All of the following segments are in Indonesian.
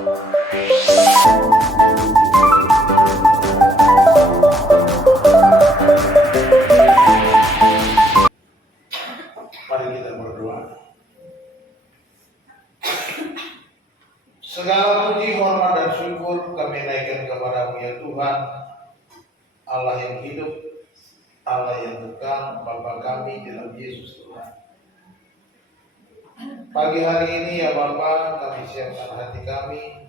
Mari kita berdoa. Segala puji, hormat, dan syukur kami naikkan kepada-Mu ya Tuhan, Allah yang hidup, Allah yang kekal, Bapa kami dalam Yesus Tuhan. Pagi hari ini ya Bapa, kami siapkan hati kami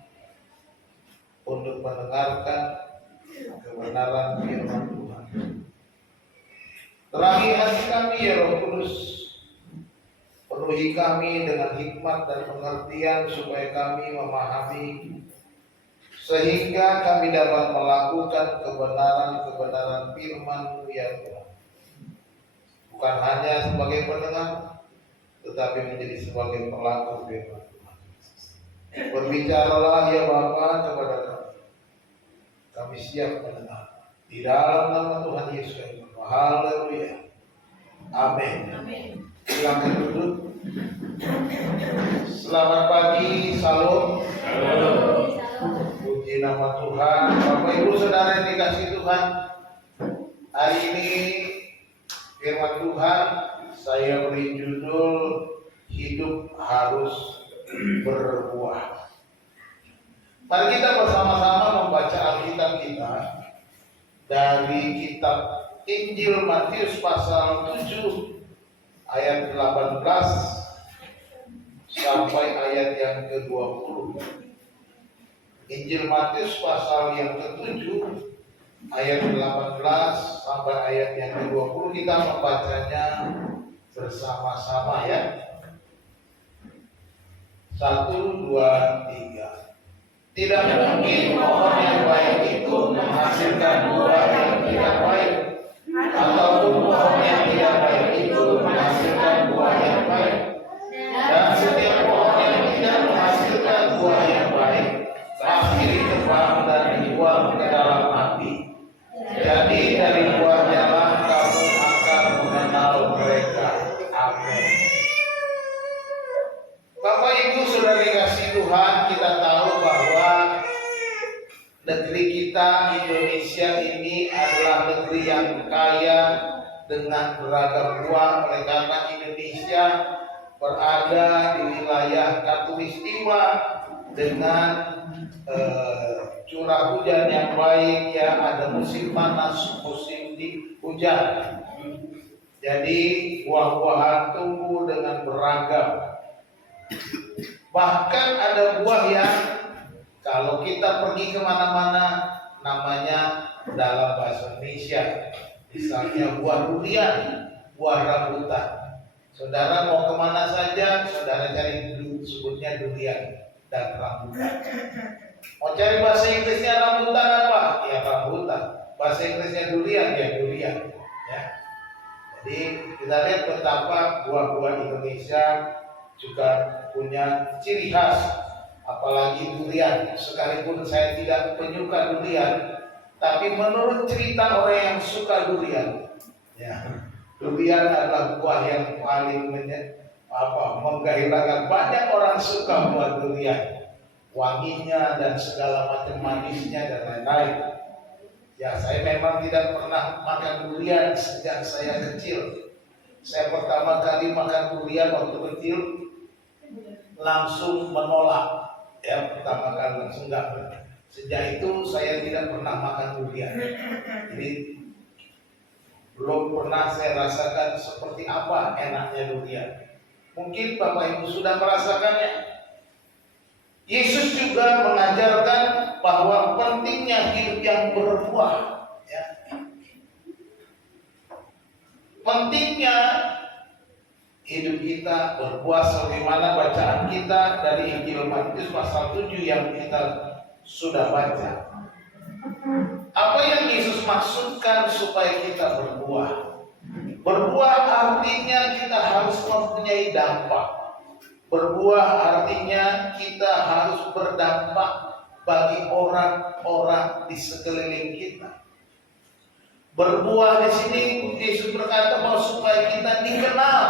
untuk mendengarkan kebenaran firman Tuhan. Terangi hati kami ya Roh Kudus, penuhi kami dengan hikmat dan pengertian supaya kami memahami, sehingga kami dapat melakukan kebenaran-kebenaran firman-Mu ya Tuhan. Bukan hanya sebagai pendengar, tetapi menjadi sebagai pelaku firman Tuhan. Berbicaralah ya Bapa kepada kami. Kami siap mendengar. Di dalam nama Tuhan Yesus kami berdoa. Haleluya. Amin. Silakan duduk. Selamat pagi, salam. Puji nama Tuhan. Bapak Ibu Saudara yang dikasihi Tuhan, hari ini firman Tuhan saya beri judul hidup harus berbuah. Mari kita bersama-sama membaca Alkitab kita dari kitab Injil Matius pasal 7 ayat 18 sampai ayat yang ke-20. Injil Matius pasal yang ke-7 ayat 18 sampai ayat yang ke-20, kita membacanya bersama-sama ya. 1, 2, 3. Tidak mungkin pohon yang baik itu menghasilkan buah yang tidak baik, ataupun pohon yang tidak baik itu menghasilkan buah yang baik. Dan setiap pohon yang tidak menghasilkan buah yang baik pasti ditebang dan dibuang ke dalam api. Jadi dari buahnya lah kamu akan mengenal mereka. Amin. Bapak Ibu Saudara dikasihi Tuhan, kita tahu bahwa negeri kita Indonesia ini adalah negeri yang kaya dengan beragam buah, oleh karena Indonesia berada di wilayah khatulistiwa dengan curah hujan yang baik ya, ada musim panas, musim hujan. Jadi buah-buahan tumbuh dengan beragam. Bahkan ada buah yang kalau kita pergi kemana-mana namanya dalam bahasa Indonesia, misalnya buah durian, buah rambutan. Saudara mau kemana saja, saudara cari sebutnya durian dan rambutan. Mau cari bahasa Inggrisnya rambutan apa? Ya rambutan. Bahasa Inggrisnya durian, ya durian. Ya. Jadi kita lihat betapa buah-buah Indonesia juga punya ciri khas, apalagi durian. Sekalipun saya tidak penyuka durian, tapi menurut cerita orang yang suka durian, ya, durian adalah buah yang paling menggairahkan. Banyak orang suka buah durian, wanginya dan segala macam manisnya dan lain-lain. Ya, saya memang tidak pernah makan durian sejak saya kecil. Saya pertama kali makan durian waktu kecil langsung menolak. Ya, pertama kali langsung enggak. Sejak itu saya tidak pernah makan durian. Jadi belum pernah saya rasakan seperti apa enaknya durian. Mungkin Bapak Ibu sudah merasakannya. Yesus juga mengajarkan bahwa pentingnya hidup yang berbuah. Ya. Pentingnya hidup kita berbuah sebagaimana bacaan kita dari Injil Matius pasal 7 yang kita sudah baca. Apa yang Yesus maksudkan supaya kita berbuah? Berbuah artinya kita harus mempunyai dampak. Berbuah artinya kita harus berdampak bagi orang-orang di sekeliling kita. Berbuah di sini Yesus berkata bahwa supaya kita dikenal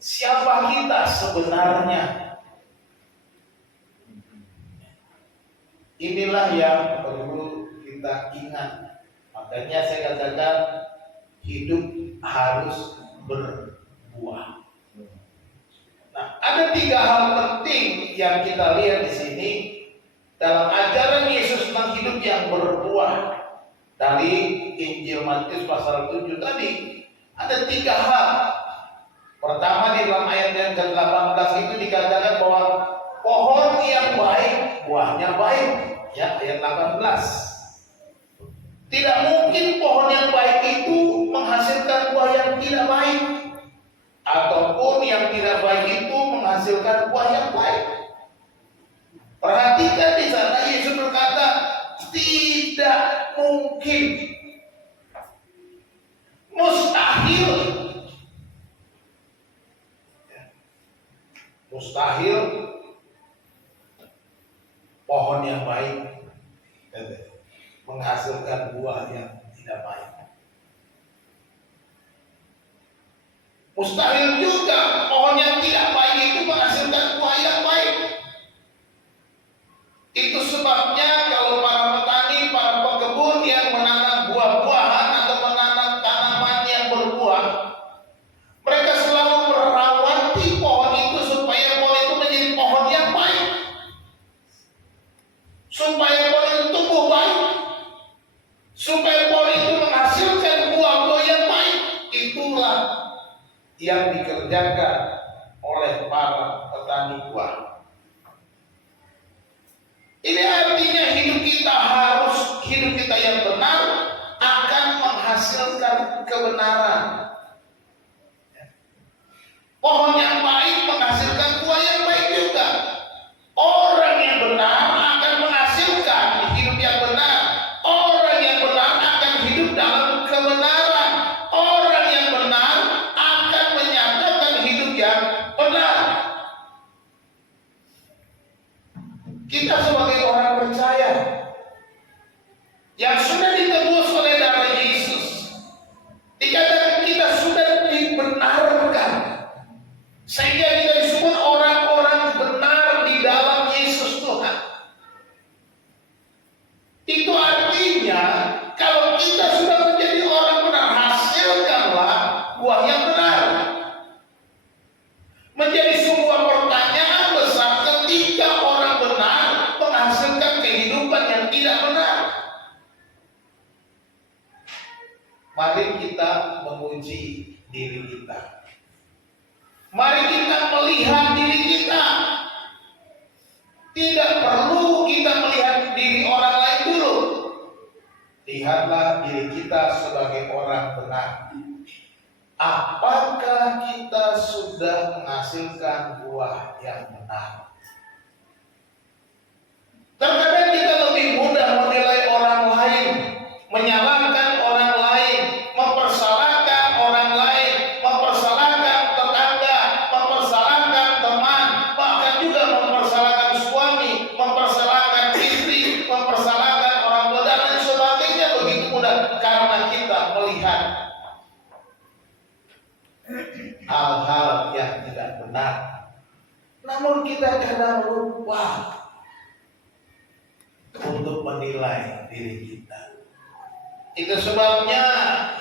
siapa kita sebenarnya. Inilah yang perlu kita ingat. Makanya saya katakan hidup harus berbuah. Nah, ada 3 hal penting yang kita lihat di sini dalam ajaran Yesus tentang hidup yang berbuah. Dari Injil Matius pasal 7 tadi ada 3 hal. Pertama, di dalam ayat yang ke-18 itu dikatakan bahwa pohon yang baik buahnya baik, ya, ayat 18. Tidak mungkin pohon yang baik itu menghasilkan buah yang tidak baik, ataupun yang tidak baik itu menghasilkan buah yang baik. Perhatikan di sana Yesus berkata tidak mungkin, mustahil, mustahil pohon yang baik menghasilkan buah yang tidak baik. Mustahil juga pohon yang tidak baik itu menghasilkan buah yang baik. Itu sebabnya kalau para petani, para pekebun yang menanam buah-buahan atau menanam tanaman yang berbuah, mereka selalu merawati pohon itu supaya pohon itu menjadi pohon yang baik, supaya pohon itu tumbuh baik, supaya pohon itu menghasilkan buah-buah yang baik. Itulah yang dikerjakan oleh para petani buah. Ini artinya hidup kita yang benar akan menghasilkan kebenaran. Pohon yang baik menghasilkan buah yang baik juga. Orang yang benar akan menghasilkan hidup yang benar. Orang yang benar akan hidup dalam kebenaran. Orang yang benar akan menyatakan hidup yang benar. Kita sebagai orang percaya yang sudah ditebus oleh darah Yesus, dikatakan kita sudah dibenarkan, sehingga kita disebut orang-orang benar di dalam Yesus Tuhan. Itu artinya kalau kita sudah menjadi orang benar, hasilkanlah buah yang benar. Menjadi sebuah pertanyaan besar ketika orang benar menghasilkan kehidupan yang tidak benar. Mari kita menguji diri kita. Mari kita melihat diri kita. Tidak perlu kita melihat diri orang lain dulu. Lihatlah diri kita sebagai orang benar. Apakah kita sudah menghasilkan buah yang benar? Terkadang kita lebih mudah menilai orang lain, menyalahkan orang lain, mempersalahkan orang lain, mempersalahkan tetangga, mempersalahkan teman, bahkan juga mempersalahkan suami, mempersalahkan istri, mempersalahkan orang tua dan lain sebagainya. Begitu mudah karena kita melihat hal-hal yang tidak benar. Namun kita kadang lupa untuk menilai diri kita. Itu sebabnya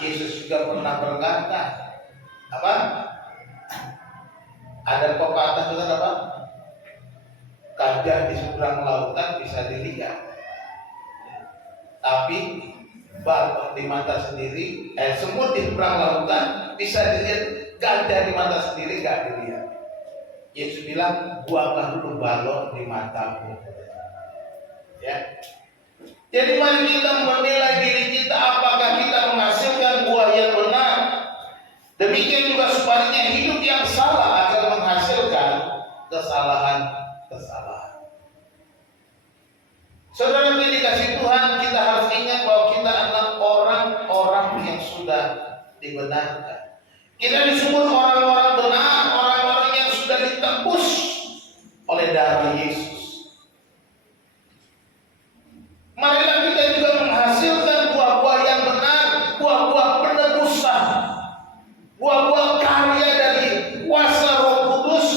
Yesus juga pernah berkata, apa? Ada pepatah itu apa? Gajah di seberang lautan bisa dilihat, tapi balok di mata sendiri, semut di seberang lautan bisa dilihat, gajah di mata sendiri nggak dilihat. Yesus bilang, buanglah dulu balok di matamu. Ya. Jadi mari kita menilai diri kita, apakah kita menghasilkan buah yang benar. Demikian juga sebaliknya, hidup yang salah akan menghasilkan kesalahan-kesalahan. Saudara yang dikasih Tuhan, kita harus ingat bahwa kita adalah orang-orang yang sudah dibenarkan. Kita disebut orang-orang benar, orang-orang yang sudah ditebus oleh darah Yesus. Marilah kita juga menghasilkan buah-buah yang benar, buah-buah penebusan, buah-buah karya dari kuasa Roh Kudus.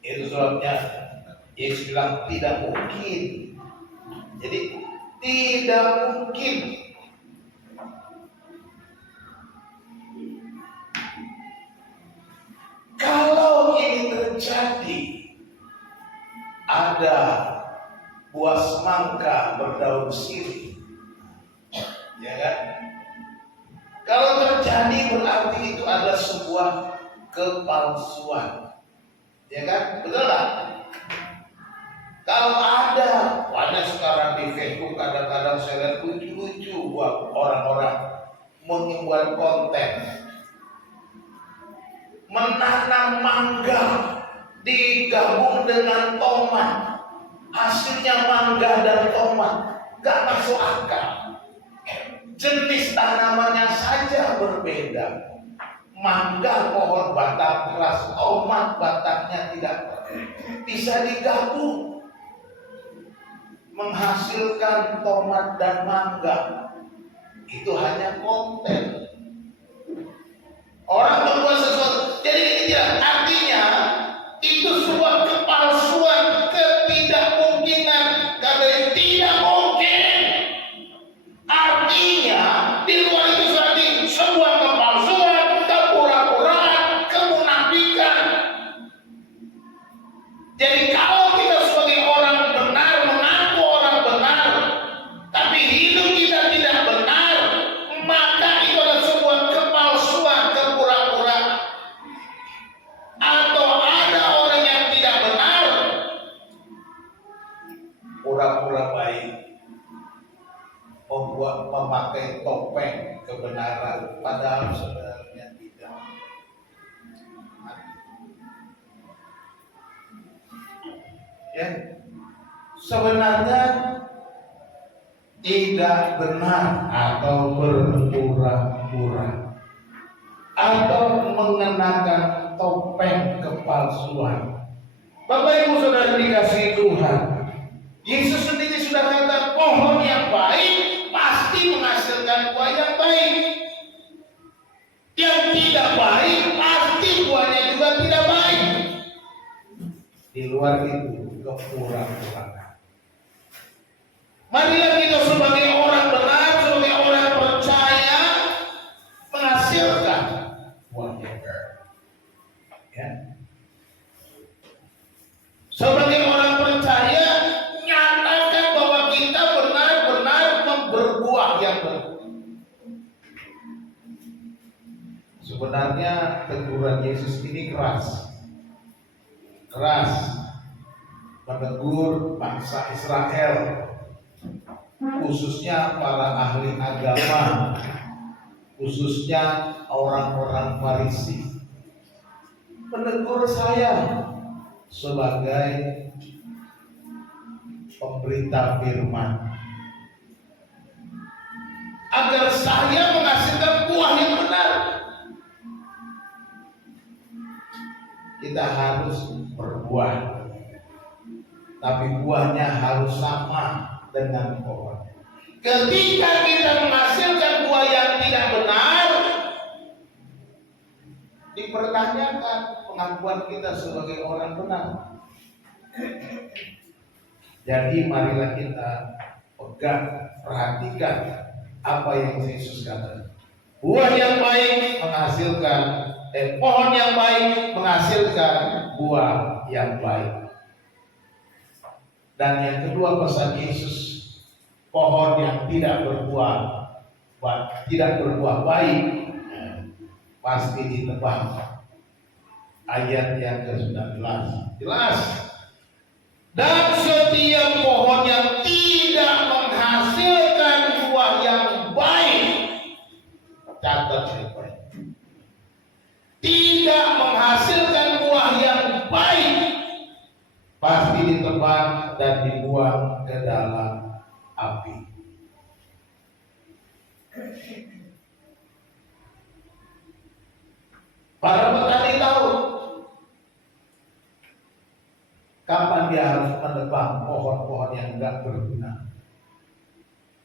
Itu sebabnya Yesus bilang tidak mungkin Jadi tidak mungkin kalau ini terjadi, ada buah semangka berdaun sirih, ya kan? Kalau terjadi berarti itu adalah sebuah kepalsuan, ya kan? Betul nggak? Kalau ada, banyak sekarang di Facebook kadang-kadang saya lihat lucu-lucu buat orang-orang membuat konten menanam mangga digabung dengan tomat, hasilnya mangga dan tomat, gak masuk akal. Jenis tanamannya saja berbeda. Mangga pohon batang keras, tomat batangnya tidak bisa digabung menghasilkan tomat dan mangga. Itu hanya konten. Orang membuat sesuatu, jadi ini tidak artinya itu sebuah kepalsuan, ketidakmungkinan, karena tidak mungkin. Artinya di luar itu berarti sebuah kepalsuan, kepura-puraan, kemunafikan. Jadi kalau kita sebagai orang benar, mengaku orang benar, tapi hidup kita tidak benar, maka itu adalah sebuah kepalsuan, kepura-puraan. Atau ada orang yang tidak benar, pura-pura baik, membuat memakai topeng kebenaran, padahal sebenarnya tidak. Ya, sebenarnya tidak benar atau berpura-pura atau mengenakan topeng kepalsuan. Bapak Ibu Saudara dikasihi Tuhan, Yesus sendiri sudah kata pohon yang baik pasti menghasilkan buah yang baik. Yang tidak baik pasti buahnya juga tidak baik. Di luar itu kepura-puraan. Marilah kita sebagai orang benar, sebagai orang percaya menghasilkan buah yang baik. Ya. Sebagai orang percaya nyatakan bahwa kita benar-benar berbuah yang baik. Sebenarnya teguran Yesus ini keras menegur bangsa Israel, khususnya para ahli agama, khususnya orang-orang Farisi. Menegur saya sebagai pemberita firman, agar saya menghasilkan buah yang benar. Kita harus berbuah, tapi buahnya harus sama dengan pohon. Ketika kita menghasilkan buah yang tidak benar, dipertanyakan pengakuan kita sebagai orang benar. Jadi marilah kita pegang, perhatikan apa yang Yesus katakan. Buah yang baik menghasilkan, pohon yang baik menghasilkan buah yang baik. Dan yang kedua pesan Yesus, pohon yang tidak berbuah baik pasti ditebang. Ayat yang ke-19 jelas. Dan setiap pohon yang tidak menghasilkan buah yang baik, catat baik-baik, tidak menghasilkan buah yang baik, pasti ditebang dan dibuang ke dalam api. Para petani tahu kapan dia harus menebang pohon-pohon yang enggak berguna,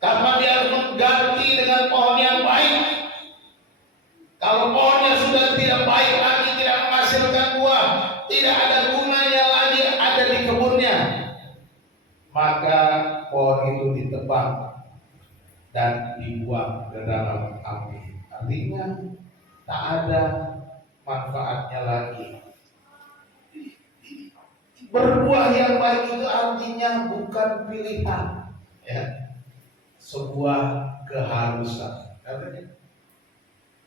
kapan dia harus mengganti dengan pohon yang baik. Kalau pohonnya sudah tidak baik lagi, tidak menghasilkan buah, tidak ada gunanya lagi ada di kebunnya, maka pohon itu ditebang dan dibuang ke dalam api. Artinya tak ada manfaatnya lagi. Berbuah yang baik itu artinya bukan pilihan, ya, sebuah keharusan.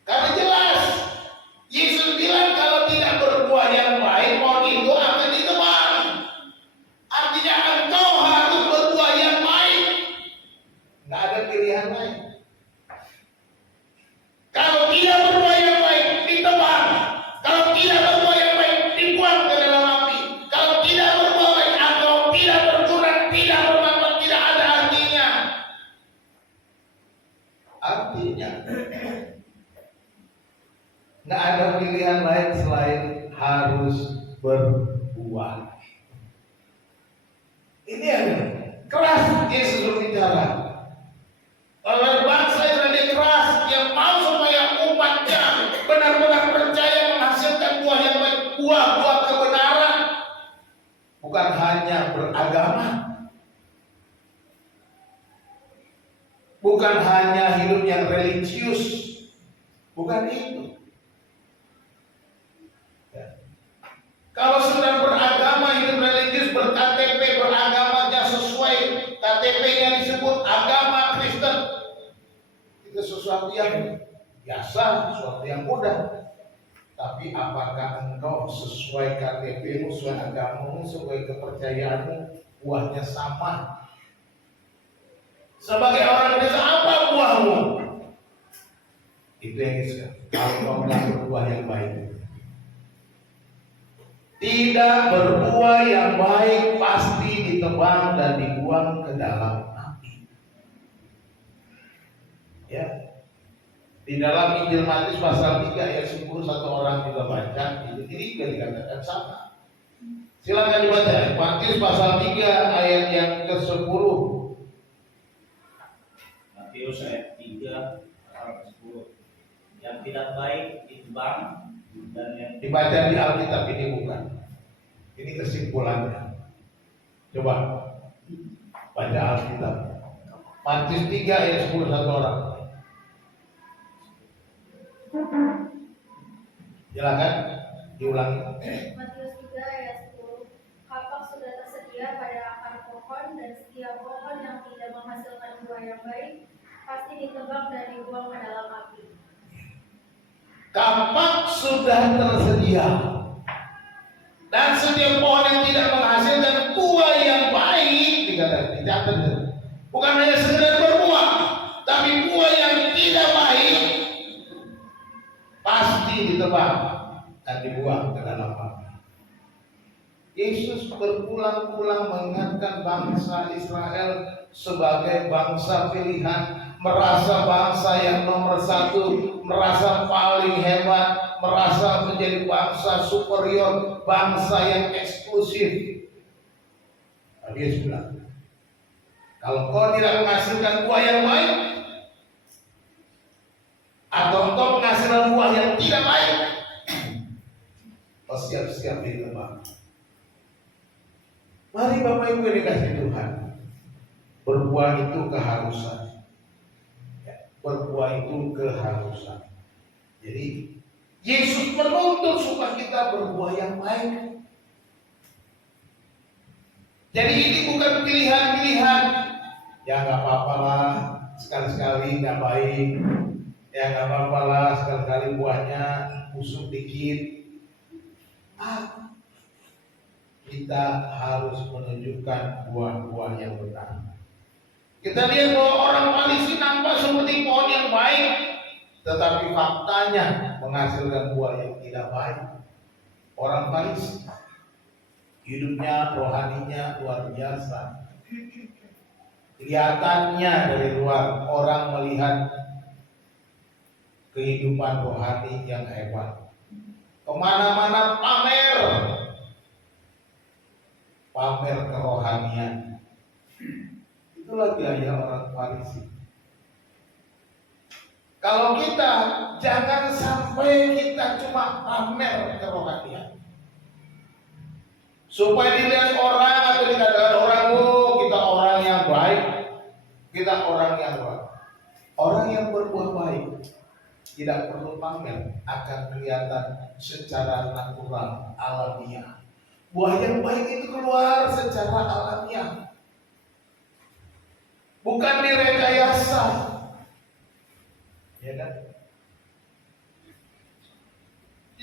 Karena jelas Yesus bilang kalau tidak berbuah yang baik, pohon itu akan ditebang. Artinya engkau harus berbuah yang baik. Nggak ada pilihan lain. Kalau tidak berbuah yang baik, ditebang. Kalau tidak berbuah yang baik, dibuang ke dalam api. Kalau tidak berbuah baik, atau tidak berguna, tidak bermanfaat, tidak ada artinya. Artinya, nggak ada pilihan lain selain harus berbuah. Ini yang keras Yesus berbicara. Oleh bangsa Israel keras, yang mau supaya umatnya benar-benar percaya menghasilkan buah yang baik, buah-buah kebenaran, bukan hanya beragama, bukan hanya hidup yang religius, bukan itu. Kalau sudah beragama, hidup religius, ber-KTP, beragamanya sesuai KTP-nya disebut agama Kristen, itu sesuatu yang biasa, sesuatu yang mudah. Tapi apakah engkau sesuai KTP-mu, sesuai agamamu, sesuai kepercayaanmu, buahnya sama? Sebagai orang Indonesia, apa buahmu? Itu yang disebut kalau kau berbuah yang baik. Tidak berbuah yang baik pasti ditebang dan dibuang ke dalam api. Ya. Di dalam Injil Matius pasal 3 ayat 10 satu orang juga baca, ini juga dikatakan sama. Silakan dibaca Matius pasal 3 ayat yang ke-10. Matius ayat 3 ayat 10. Yang tidak baik ditebang dan yang dibaca di Alkitab ini bukan. Ini kesimpulannya. Coba baca Alkitab. Matius 3 ayat 10 satu orang. Silakan diulangi. Matius 3 ayat 10. Kapak sudah tersedia pada akar pohon, dan setiap pohon yang tidak menghasilkan buah yang baik pasti ditebang dan dibuang ke dalam api. Kapak sudah tersedia, dan setiap pohon yang tidak menghasilkan buah yang baik, dicatat, bukan hanya sekedar berbuah, tapi buah yang tidak baik pasti ditebang dan dibuang ke dalam api. Yesus berulang-ulang mengingatkan bangsa Israel sebagai bangsa pilihan, merasa bangsa yang nomor satu, merasa paling hebat, merasa menjadi bangsa superior, bangsa yang eksklusif. Tapi Yesus bilang, kalau kau tidak menghasilkan buah yang baik, atau kau menghasilkan buah yang tidak baik, kau siap-siap ditebang. Mari Bapak Ibu yang dikasihi Tuhan, berbuah itu keharusan. Berbuah itu keharusan. Jadi Yesus menuntut supaya kita berbuah yang baik. Jadi ini bukan pilihan-pilihan. Ya nggak apa-apa lah, sekali-sekali nggak baik. Ya nggak apa-apa lah, sekali-kali buahnya busuk dikit. Kita harus menunjukkan buah-buah yang benar. Kita lihat bahwa orang Farisi nampak seperti pohon yang baik, tetapi faktanya menghasilkan buah yang tidak baik. Orang Farisi hidupnya, rohaninya luar biasa. Kelihatannya dari luar orang melihat kehidupan rohani yang hebat. Kemana-mana pamer kerohanian. Itulah gaya orang Farisi. Kalau kita, jangan sampai kita cuma pamer kerohanian, supaya dilihat orang atau dikatakan orang, oh kita orang yang baik, kita pamer akan kelihatan secara natural, alamiah. Buah yang baik itu keluar secara alamiah, bukan direkayasa, ya kan?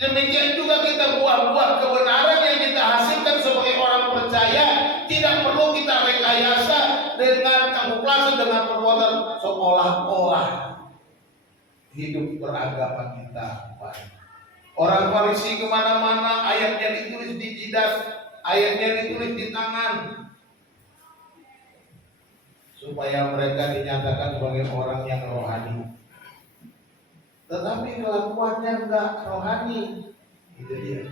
Demikian juga kita buah-buah kebenaran yang kita hasilkan sebagai orang percaya tidak perlu kita rekayasa dengan kamuflase, dengan perbuatan seolah-olah hidup beragama kita baik. Orang Farisi kemana-mana, ayatnya ditulis di jidat, ayatnya ditulis di tangan, supaya mereka dinyatakan sebagai orang yang rohani. Tetapi kelakuannya enggak rohani. Itu dia.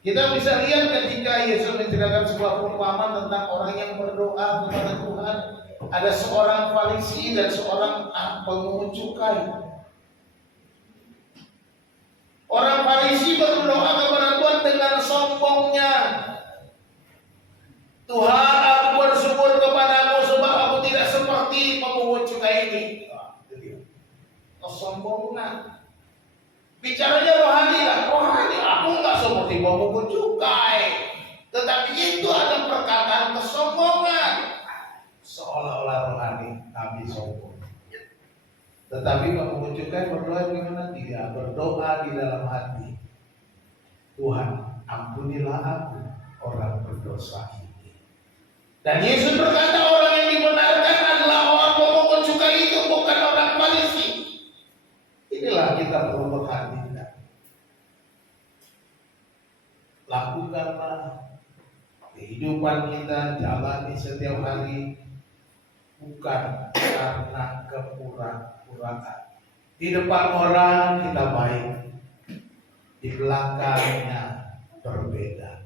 Kita bisa lihat ketika Yesus menceritakan sebuah perumpamaan tentang orang yang berdoa kepada Tuhan. Ada seorang Farisi dan seorang pemungut cukai. Orang Farisi berdoa kepada Tuhan dengan sombongnya. Tuhan, aku bersyukur kepadamu sebab aku tidak seperti pemungut cukai ini. Kesombongan. Bicaranya rohani lah, rohani. Aku nggak seperti pemungut cukai. Tetapi itu ada perkataan kesombongan. Seolah-olah rohani, tapi sombong. Tetapi pemungut cukai berdoa gimana? Dia berdoa di dalam hati. Tuhan, ampunilah aku, orang berdosa ini. Dan Yesus berkata orang yang dibenarkan adalah orang pemungut cukai itu, bukan orang Farisi. Inilah kita perlu perhatikan. Lakukanlah kehidupan kita, jalani setiap hari, bukan karena kepura-puraan. Di depan orang kita baik, di belakangnya berbeda.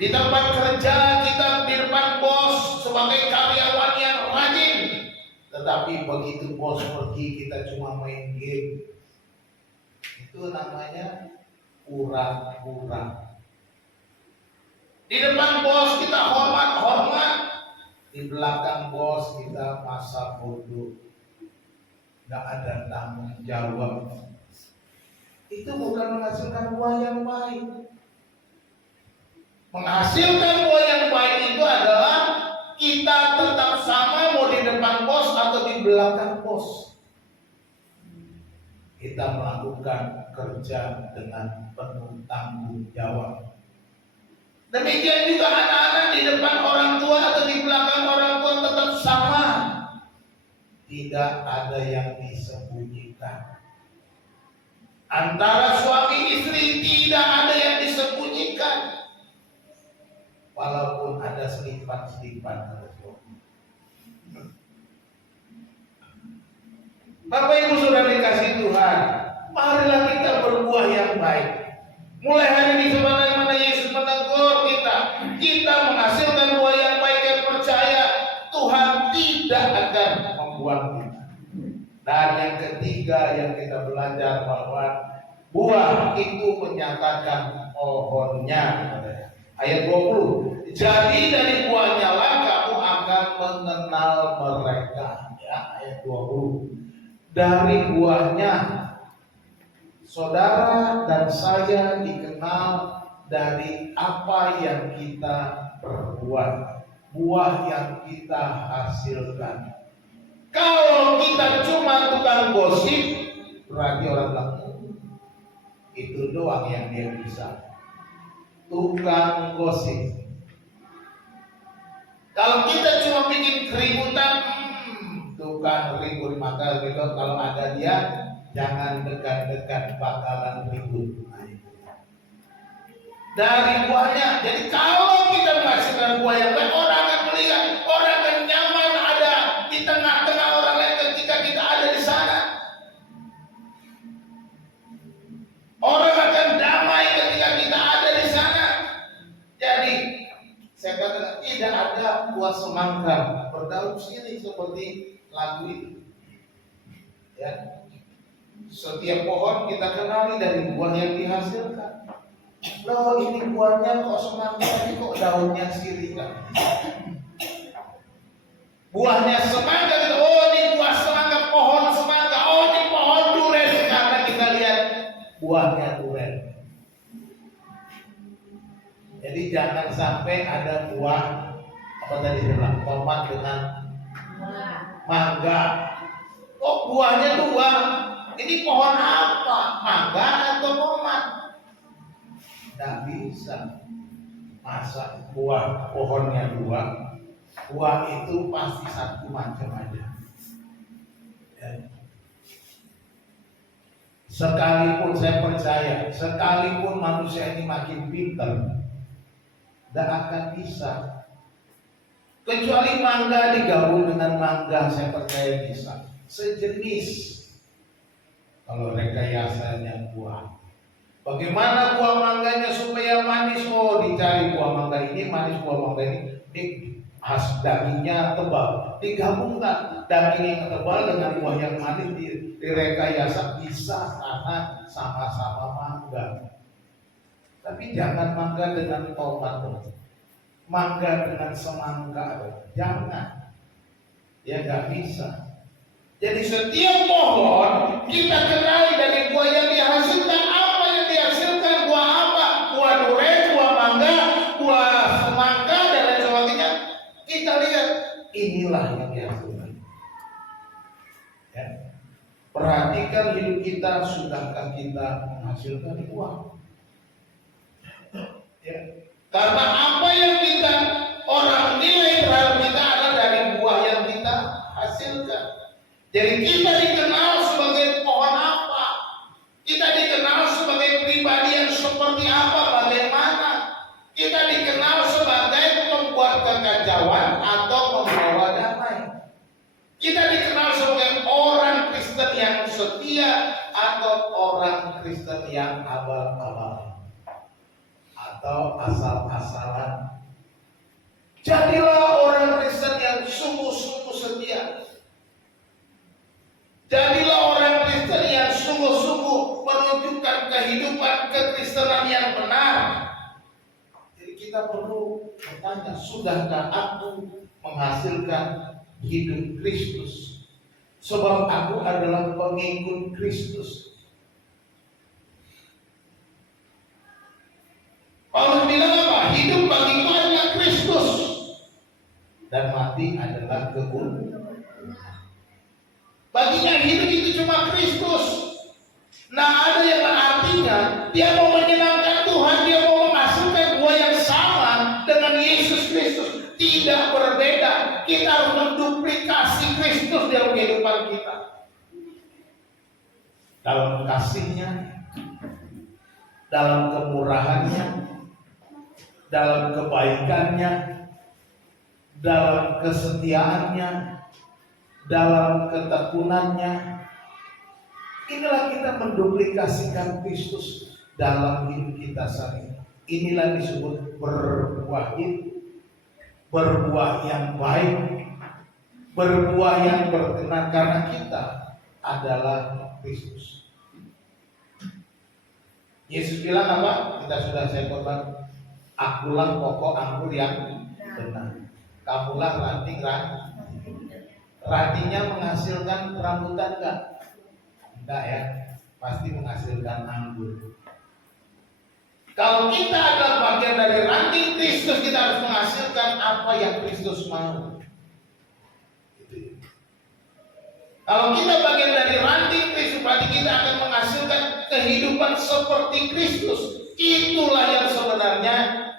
Di tempat kerja kita, di depan bos sebagai karyawan yang rajin, tetapi begitu bos pergi kita cuma main game. Itu namanya pura-pura. Di depan bos kita hormat, di belakang bos kita masa bodoh, nggak ada tanggung jawab. Itu bukan menghasilkan buah yang baik. Menghasilkan buah yang baik itu adalah kita tetap sama mau di depan bos atau di belakang bos. Kita melakukan kerja dengan penuh tanggung jawab. Demikian juga anak-anak di depan orang tua atau di belakang orang tua tetap sama. Tidak ada yang disembunyikan. Antara suami istri tidak ada yang disembunyikan. Walaupun ada selipan-selipan. Bapak Ibu sudah dikasih Tuhan, marilah kita berbuah yang baik. Mulai hari ini sebagaimana Yesus menegur kita menghasilkan buah yang baik dan percaya Tuhan tidak akan membuang kita. Dan yang ketiga yang kita belajar bahwa buah itu menyatakan pohonnya. Ayat 20. Jadi dari buahnya lah kamu akan mengenal mereka. Ya, ayat 20. Dari buahnya saudara dan saya dikenal dari apa yang kita perbuat, buah yang kita hasilkan. Kalau kita cuma tukang gosip, berarti orang bilang itu doang yang dia bisa. Tukang gosip. Kalau kita cuma bikin keributan, tukang ribut, maka gitu, kalau ada dia jangan dekat-dekat, bakalan ribut. Dari buahnya. Jadi kalau kita menghasilkan buah yang baik, orang akan melihat, orang akan nyaman ada di tengah-tengah orang lain ketika kita ada di sana. Orang akan damai ketika kita ada di sana. Jadi saya katakan tidak ada buah semangka berdaun sirih seperti lagu itu. Ya. Setiap pohon kita kenali dari buah yang dihasilkan. Loh, ini buahnya kok semangka, ini kok daunnya sirih kan? Buahnya semangka, gitu. Oh ini buah semangka, pohon semangka. Oh ini pohon durian, karena kita lihat buahnya durian. Jadi jangan sampai ada buah apa tadi saya bilang, tomat dengan mangga. Oh buahnya dua. Ini pohon apa? Mangga atau tomat? Tidak bisa. Masa buah pohonnya dua, buah itu pasti satu macam aja. Ya. Sekalipun saya percaya, sekalipun manusia ini makin pintar, tidak akan bisa. Kecuali mangga digabung dengan mangga, saya percaya bisa. Sejenis. Kalau rekayasanya buah. Bagaimana buah mangganya supaya manis? Oh, dicari buah mangga ini manis, buah mangga ini khas dagingnya tebal. Digabungkan daging yang tebal dengan buah yang manis direkayasa bisa karena sama-sama mangga. Tapi jangan mangga dengan tomat, mangga dengan semangka, jangan. Ya nggak bisa. Jadi setiap pohon kita kenali dari buah yang dihasilkan. Apa yang dihasilkan? Buah apa? Buah durian, buah mangga, buah semangka dan lain sebagainya. Kita lihat inilah yang dihasilkan. Ya. Perhatikan hidup kita, sudahkah kita menghasilkan buah? Ya. Karena apa yang kita orang nilai terhadap kita adalah dari buah yang kita hasilkan. Jadi kita dikenal sebagai pohon apa? Kita dikenal sebagai pribadi yang seperti apa? Bagaimana? Kita dikenal sebagai pembuat kekacauan atau membawa damai. Kita dikenal sebagai orang Kristen yang setia atau orang Kristen yang abal-abal atau asal-asalan. Jadilah orang Kristen yang sungguh-sungguh setia. Jadilah orang Kristen yang sungguh-sungguh menunjukkan kehidupan kekristenan yang benar. Jadi kita perlu bertanya, sudahkah aku menghasilkan hidup Kristus? Sebab aku adalah pengikut Kristus. Paulus bilang apa? Hidup bagiku adalah Kristus dan mati adalah kebunuhan. Baginya hidup itu cuma Kristus. Nah ada yang artinya dia mau menyenangkan Tuhan, dia mau menghasilkan buah yang sama dengan Yesus Kristus, tidak berbeda. Kita harus menduplikasi Kristus dalam kehidupan kita, dalam kasihnya, dalam kemurahannya, dalam kebaikannya, dalam kesetiaannya, dalam ketekunannya. Inilah kita menduplikasikan Kristus dalam hidup kita saat ini. Inilah disebut berbuah hidup, berbuah yang baik, berbuah yang berkenan, karena kita adalah Kristus. Yesus bilang apa? Kita sudah saya korban. Akulah pokok anggur yang benar. Kamulah ranting. Rantingnya menghasilkan rambutan enggak? Enggak ya, pasti menghasilkan anggur. Kalau kita adalah bagian dari ranting Kristus, kita harus menghasilkan apa yang Kristus mau. Kalau kita bagian dari ranting Kristus, berarti kita akan menghasilkan kehidupan seperti Kristus. Itulah yang sebenarnya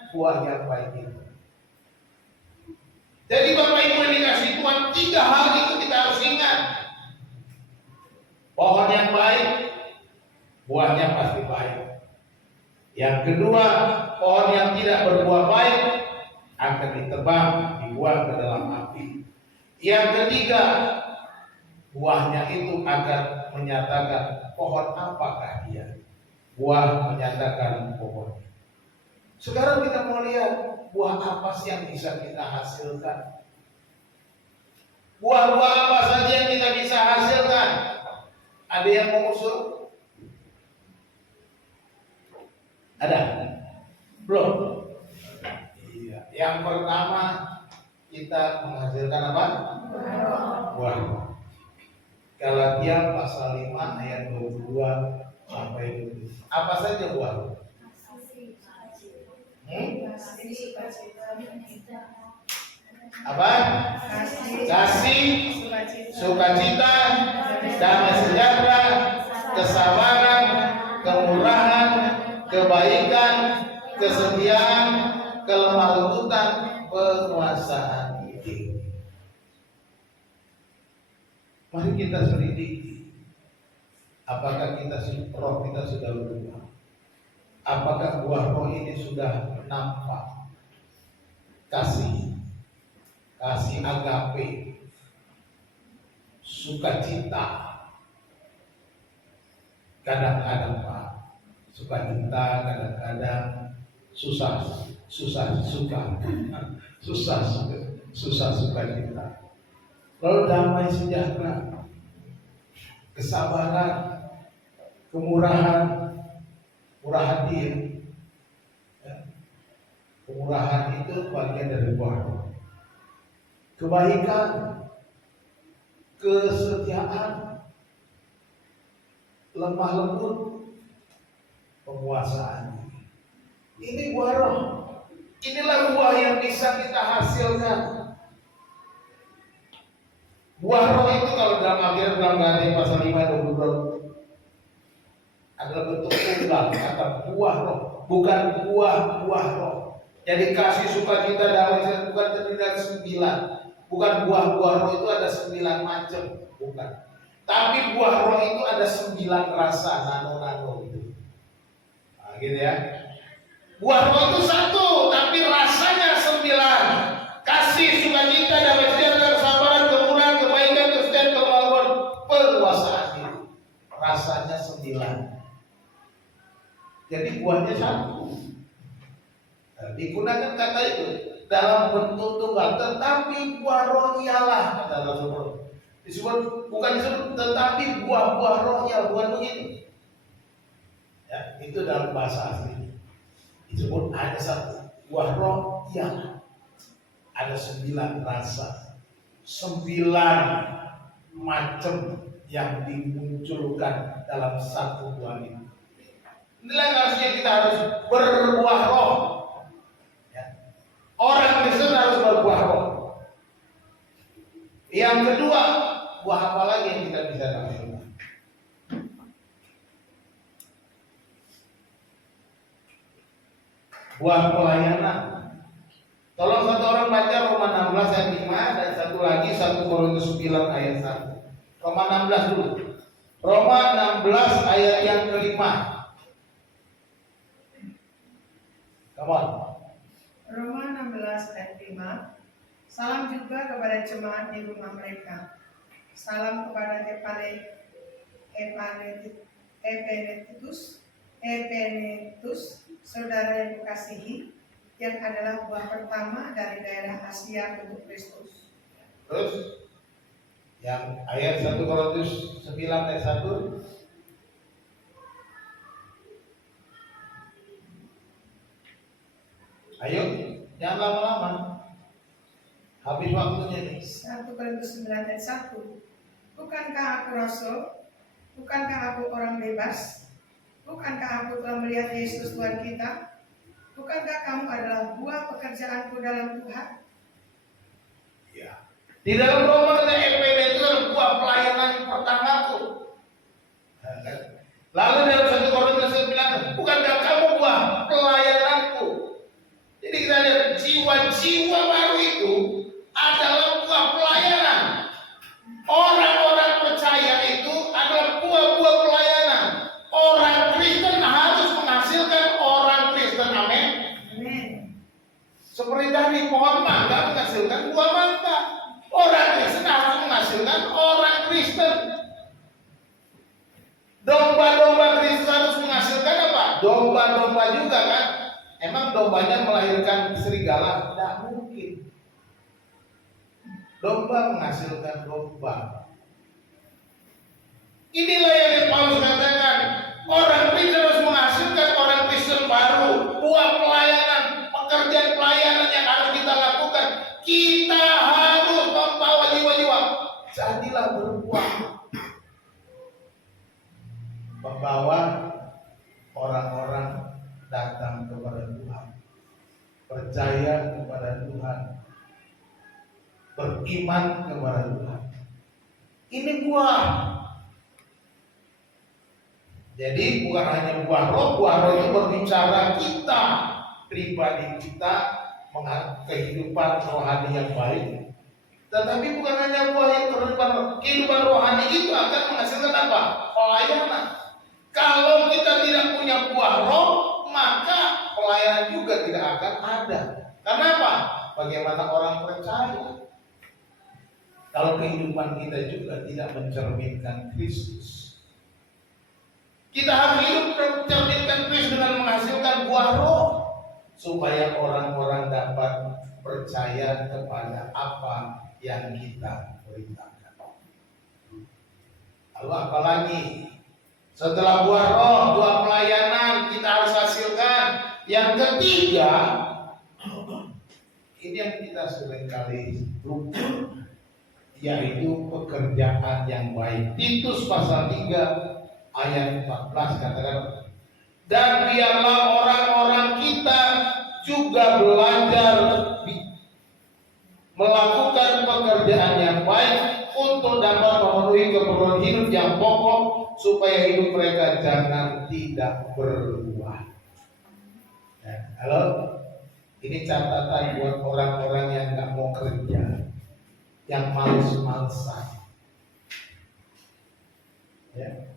buah yang baik itu. Jadi Bapak Ibu yang dikasih Tuhan, 3 hal itu kita harus ingat. Pohon yang baik, buahnya pasti baik. Yang kedua, pohon yang tidak berbuah baik akan ditebang, dibuang ke dalam api. Yang ketiga, buahnya itu akan menyatakan pohon apakah dia. Buah menyatakan pohon. Sekarang kita mau lihat buah apa sih yang bisa kita hasilkan. Buah-buah apa saja yang kita bisa hasilkan? Ada yang mau usul? Ada? Belum? Iya. Yang pertama kita menghasilkan apa? Buah roh. Galatia pasal 5 ayat 22 sampai 20. Apa saja buah roh? Apa? Kasih, sukacita, damai sejahtera, kesabaran, kemurahan, kebaikan, kesetiaan, kelemah lembutan, penguasaan diri. Mari kita selidiki. Apakah roh kita sudah berubah? Apakah buah roh ini sudah nampak? Kasih agape, sukacita. Kadang-kadang Pak, sukacita, kadang-kadang susah sukacita. Lalu damai sejahtera, kesabaran, kemurahan, murah hati. Kemurahan itu bagian dari buah roh. Kebaikan, kesetiaan, lemah lembut, penguasaan. Ini buah roh. Inilah buah yang bisa kita hasilkan. Buah roh itu kalau dalam Alkitab dalam Galatia pasal 5:22 adalah bentuk tunggal kata buah roh, bukan buah roh. Jadi kasih, sukacita, damai sejahtera bukan terdiri dari 9. Bukan buah-buah roh itu ada 9 macam, bukan. Tapi buah roh itu ada 9 rasa, nano gitu. Nah, gitu ya. Buah roh itu satu, tapi rasanya 9. Kasih, sukacita, damai sejahtera, kesabaran, kemurahan, kebaikan, kesetiaan, kemampuan, penguasaan diri. Rasanya 9. Jadi buahnya satu. Nah, digunakan kata itu dalam bentuk tunggal, tetapi buah roh ialah kata Rasulullah. Bukan disebut tetapi buah-buah roh ialah, bukan begitu. Ya, itu dalam bahasa asli. Disebut ada satu buah roh ialah. Ada 9 rasa, 9 macam yang dimunculkan dalam satu buah itu. Inilah yang harusnya kita harus berbuah roh. Orang Kristen harus berbuah roh. Yang kedua, buah apa lagi yang kita bisa hasilkan? Buah pelayanan. Tolong satu orang baca Roma 16 ayat 5 dan satu lagi 1 Korintus 9 ayat 1. Roma 16 dulu. Roma 16 ayat yang kelima. Come on. Roma 16 ayat 5. Salam juga kepada jemaat di rumah mereka. Salam kepada Epenetus, saudara yang dikasihi, yang adalah buah pertama dari daerah Asia untuk Kristus. Terus yang ayat 1 Korintus 9 ayat 1. Ayo, jangan lama-lama. Habis waktunya nih. 1 Korintus 9 ayat 1. Bukankah aku rasul? Bukankah aku orang bebas? Bukankah aku telah melihat Yesus Tuhan kita? Bukankah kamu adalah buah pekerjaanku dalam Tuhan? Ya. Di dalam Roma kata EPD itu adalah buah pelayanan pertamaku. Lalu dalam 1 Korintus 9, bukankah kamu buah pelayananku? Jadi kita lihat jiwa-jiwa baru itu adalah buah pelayanan. Orang-orang percaya itu adalah buah-buah pelayanan. Orang Kristen harus menghasilkan orang Kristen, amin. Amin. Seperti tadi pohon mangga menghasilkan buah mangga. Orang Kristen harus menghasilkan orang Kristen. Domba-domba Kristus harus menghasilkan apa? Domba-domba juga kan? Emang dombanya melahirkan serigala? Tidak mungkin. Domba menghasilkan domba. Inilah yang Paulus katakan. Orang Kristen harus menghasilkan orang Kristen baru. Buah pelayanan, pekerjaan pelayanan yang harus kita lakukan. Kita harus membawa jiwa-jiwa juga berbuah, membawa orang-orang datang kepada Tuhan, percaya kepada Tuhan, beriman kepada Tuhan. Ini buah. Jadi bukan hanya buah roh itu berbicara kita, pribadi kita, kehidupan rohani yang baik. Tetapi bukan hanya buah yang kehidupan rohani itu akan menghasilkan apa? Pelayanan. Kalau kita tidak punya buah roh, maka pelayanan juga tidak akan ada. Kenapa? Bagaimana orang percaya kalau kehidupan kita juga tidak mencerminkan Kristus? Kita harus hidup mencerminkan Kristus dengan menghasilkan buah roh, supaya orang-orang dapat percaya kepada apa yang kita beritakan. Lalu apalagi? Setelah buah roh, buah pelayanan kita harus hasilkan. Yang ketiga, ini yang kita seringkali lupa, yaitu pekerjaan yang baik. Titus pasal 3 ayat 14 katakan, dan biarlah orang-orang kita juga belajar melakukan pekerjaan yang baik untuk dapat memenuhi keperluan hidup yang pokok, supaya hidup mereka jangan tidak berbuah. Nah, kalau ini catatan buat orang-orang yang nggak mau kerja, yang males-malesan. Ya.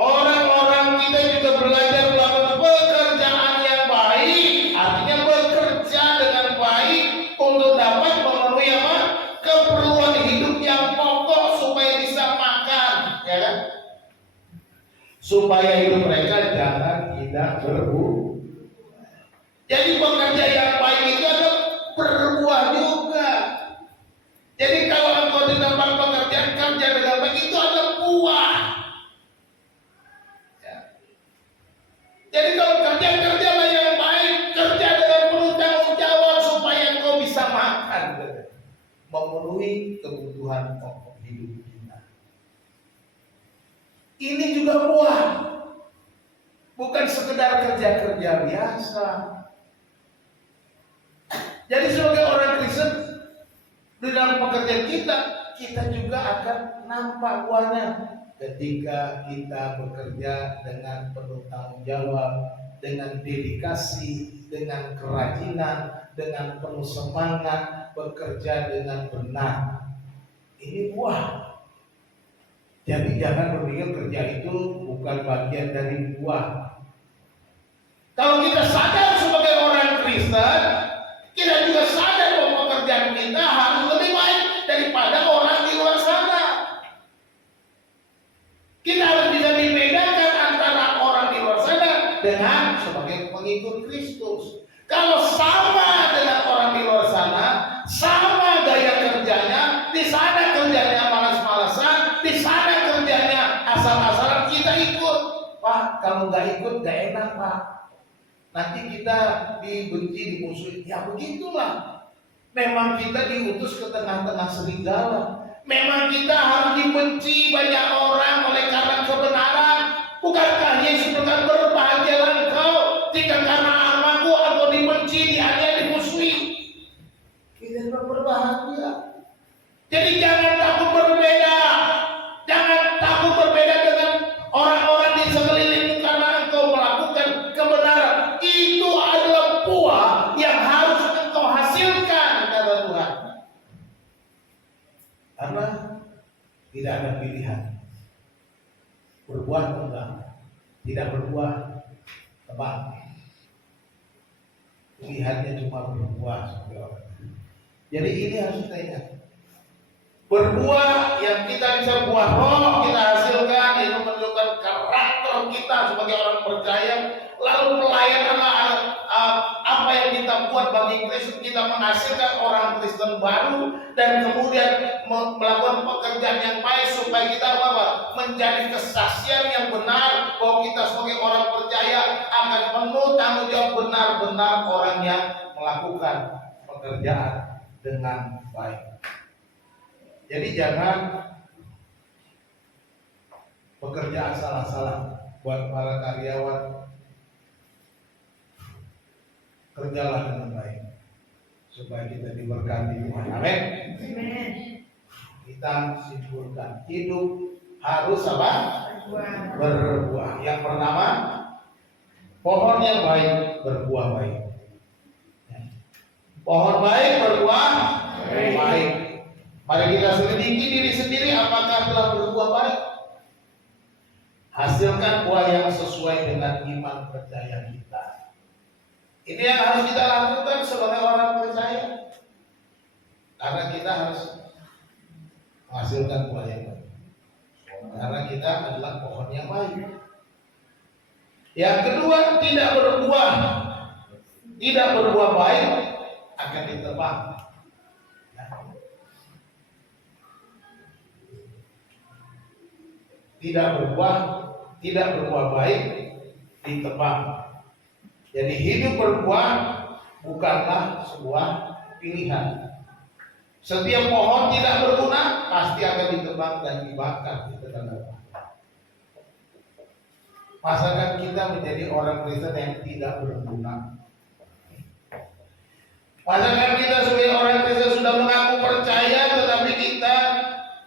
Orang-orang kita juga belajar melakukan pekerjaan yang baik, artinya bekerja dengan baik untuk dapat memenuhi apa? Keperluan hidup yang pokok, supaya bisa makan, ya kan? Supaya hidup mereka jangan tidak berbuah. Jadi pekerja yang baik itu adalah berbuah juga. Jadi kalau engkau di tempat pekerjaan kerja dengan baik, itu adalah buah. Ya. Jadi kalau kerjalah yang baik, kerja dengan penuh tanggung jawab supaya engkau bisa makan, memenuhi kebutuhan pokok hidup kita. Ini juga buah, bukan sekedar kerja-kerja biasa. Jadi sebagai orang Kristen, di dalam pekerjaan kita juga akan nampak buahnya ketika kita bekerja dengan penuh tanggung jawab, dengan dedikasi, dengan kerajinan, dengan penuh semangat, bekerja dengan benar. Ini buah. Jadi jangan berpikir kerja itu bukan bagian dari buah. Kalau kita sadar sebagai orang Kristen, kita juga sadar bahwa pekerjaan kita harus lebih baik daripada orang di luar sana. Kita harus bisa membedakan antara orang di luar sana dengan sebagai pengikut Kristus. Kalau sama dengan orang di luar sana, sama gaya kerjanya, di sana kerjanya malas-malasan, di sana kerjanya asal-asalan, kita ikut. Pak, kalau nggak ikut nggak enak, Pak. Nanti kita dibenci, dimusuhi. Ya begitulah. Memang kita diutus ke tengah-tengah serigala. Memang kita harus dibenci banyak orang oleh karena kebenaran. Bukankah Yesus berkata, berbahagialah engkau jika karena namaku engkau dibenci, dianiaya, dimusuhi. Kita berbahagia. Jadi jangan takut berbeda. Jangan takut berbeda dengan orang-orang di sekelilingmu karena engkau melakukan kebenaran. Itu adalah buah yang harus engkau hasilkan, kata Tuhan. Karena tidak ada pilihan. Berbuah atau enggak? Tidak berbuah, tebang. Pilihannya cuma berbuah sebagai orang. Jadi ini harus kita ingat. Berbuah yang kita bisa buah roh kita hasilkan, itu menunjukkan karakter kita sebagai orang percaya. Lalu pelayananlah apa yang kita buat bagi Kristus, kita menghasilkan orang Kristen baru, dan kemudian melakukan pekerjaan yang baik supaya kita apa? Menjadi kesaksian yang benar bahwa kita sebagai orang percaya akan penuh tanggung jawab, benar-benar orang yang melakukan pekerjaan dengan baik. Jadi jangan pekerjaan salah-salah. Buat para karyawan, kerjalah dengan baik supaya kita diberkati Tuhan. Amin. Amin. Kita simpulkan, hidup harus apa? Berbuah. Berbuah. Yang pertama, pohon yang baik berbuah baik. Pohon baik berbuah baik. Mari kita selidiki diri sendiri, apakah telah berbuah baik. Hasilkan buah yang sesuai dengan iman percaya kita. Ini yang harus kita lakukan sebagai orang percaya. Karena kita harus menghasilkan buah yang baik. Karena kita adalah pohon yang baik. Yang kedua, tidak berbuah baik akan ditebang. Tidak berbuah baik ditebang. Jadi hidup berbuah bukanlah sebuah pilihan. Setiap pohon tidak berguna pasti akan ditebang dan dibakar di tengah api. Masakan kita menjadi orang Kristen yang tidak berguna. Masakan kita sebagai orang Kristen sudah mengaku percaya tetapi kita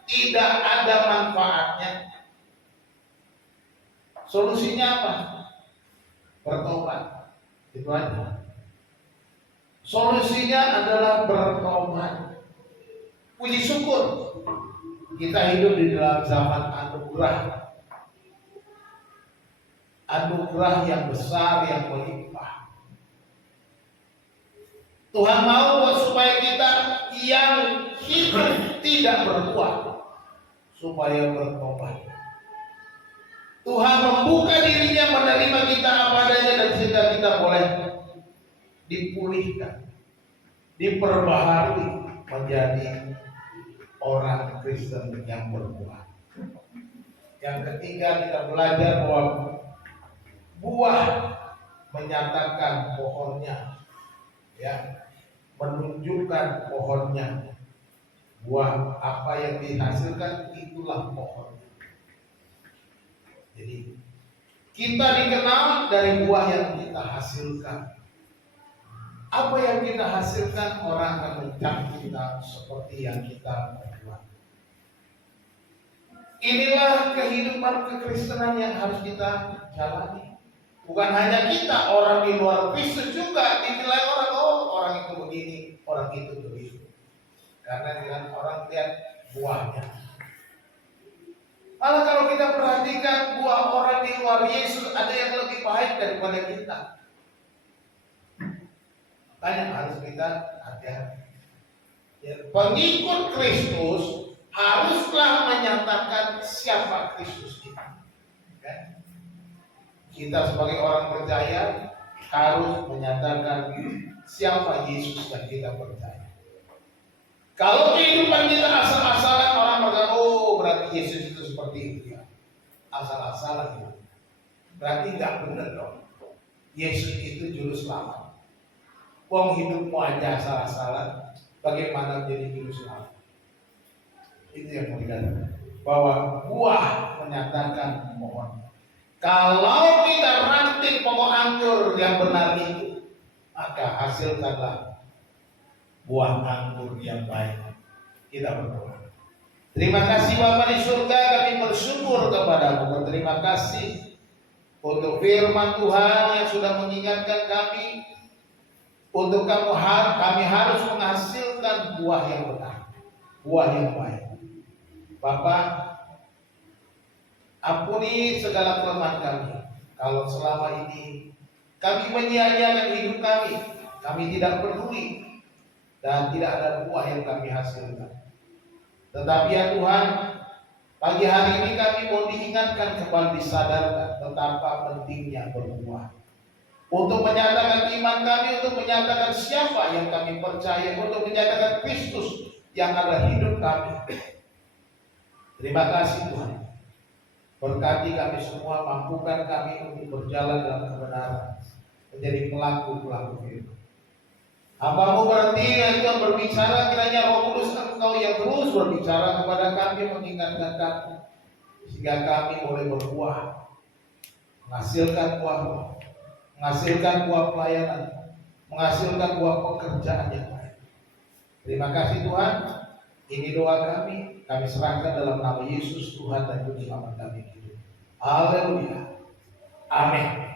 tidak ada manfaatnya. Solusinya apa? Bertobat. Itu aja. Solusinya adalah bertobat. Puji syukur kita hidup di dalam zaman anugerah. Anugerah yang besar, yang melimpah. Tuhan mau supaya kita yang hidup tidak berbuah, supaya bertobat. Tuhan membuka dirinya menerima kita apa adanya dan sehingga kita boleh dipulihkan, diperbaharui menjadi orang Kristen yang berbuah. Yang ketiga, kita belajar bahwa buah menyatakan pohonnya, ya, menunjukkan pohonnya. Buah apa yang dihasilkan itulah pohon. Jadi kita dikenal dari buah yang kita hasilkan. Apa yang kita hasilkan, orang akan mencap kita seperti yang kita perbuat. Inilah kehidupan kekristenan yang harus kita jalani. Bukan hanya kita, orang di luar Kristus juga dinilai orang, oh orang itu begini, orang itu begitu. Karena dengan orang lihat buahnya. Malah kalau kita perhatikan buah orang di luar Yesus ada yang lebih baik daripada kita. Makanya harus kita hati-hati. Ya, pengikut Kristus haruslah menyatakan siapa Kristus itu. Ya. Kita sebagai orang percaya harus menyatakan siapa Yesus yang kita percaya. Kalau kehidupan kita asal-asalan, orang berkata, oh berarti Yesus itu seperti itu ya. Asal-asalan itu. Berarti nggak benar dong. Yesus itu juru selamat. Wong hidupmu aja asal-asalan, bagaimana menjadi juru selamat? Itu yang mau dikatakan. Bahwa buah menyatakan mohon. Kalau kita ranting pokok anggur yang benar itu, maka hasilkanlah buah anggur yang baik. Kita berdoa. Terima kasih Bapa di surga, kami bersyukur kepadamu. Berterima kasih untuk firman Tuhan yang sudah mengingatkan kami untuk kami harus menghasilkan buah yang benar, buah yang baik. Bapak, ampuni segala kelemahan kami. Kalau selama ini kami menyia-nyiakan hidup kami tidak peduli dan tidak ada buah yang kami hasilkan. Tetapi ya Tuhan, pagi hari ini kami mau diingatkan kembali, disadarkan betapa pentingnya berbuah. Untuk menyatakan iman kami, untuk menyatakan siapa yang kami percaya, untuk menyatakan Kristus yang adalah hidup kami. Terima kasih Tuhan. Berkati kami semua, mampukan kami untuk berjalan dalam kebenaran, menjadi pelaku-pelaku firman. Hamba-Mu berhenti dan Tuhan berbicara, kiranya Roh Kudus Engkau yang terus berbicara kepada kami, mengingatkan kami sehingga kami boleh berbuah, menghasilkan buah, menghasilkan buah pelayanan, menghasilkan buah pekerjaan yang baik. Terima kasih Tuhan. Ini doa kami serahkan dalam nama Yesus Tuhan dan Juru Selamat kami. Haleluya. Amin.